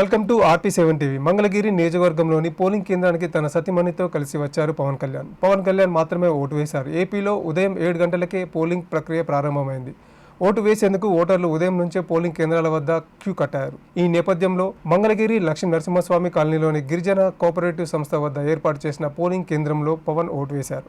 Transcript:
Welcome to RT7 TV. Mangalagiri నియోజకవర్గంలోని polling కేంద్రానికి తన సతీమణితో కలిసి వచ్చారు పవన్ కళ్యాణ్. పవన్ కళ్యాణ్ మాత్రమే ఓటు వేశారు. ఏపీలో ఉదయం 7 గంటలకే పోలింగ్ ప్రక్రియ ప్రారంభమైంది. ఓటు వేసేందుకు ఓటర్లు ఉదయం నుంచే పోలింగ్ కేంద్రాల వద్ద క్యూ కట్టారు. ఈ నేపథ్యంలో మంగళగిరి లక్ష్మీ నరసింహస్వామి కాలనీలోని గిరిజన కోఆపరేటివ్ సంస్థ వద్ద ఏర్పాటు చేసిన పోలింగ్ కేంద్రంలో పవన్ ఓటు వేశారు.